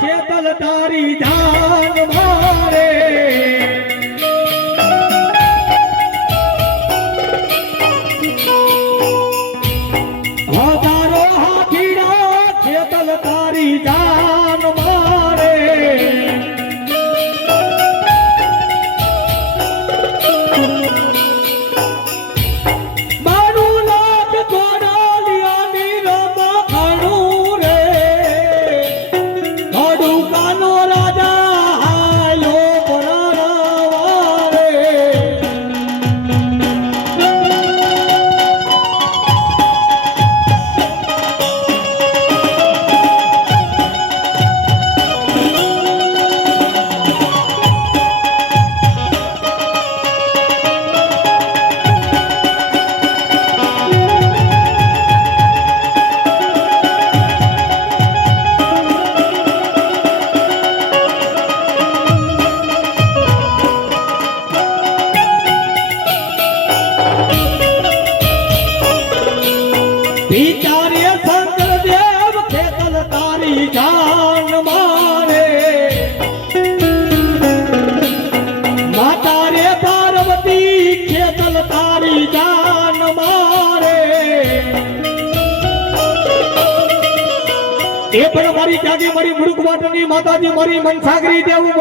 ચેતલ તારી જાન મારે. હજારો હાથીડા ચેતલ તારી જાન વિચારે શંકર દેવ ખેતલ તારી જાન મારે માતા રે પાર્વતી ખેતલ તારી જાન મારે એ પણ મારી ત્યાગી મારી મૃગ માતાજી મારી મનસાગરી દેવું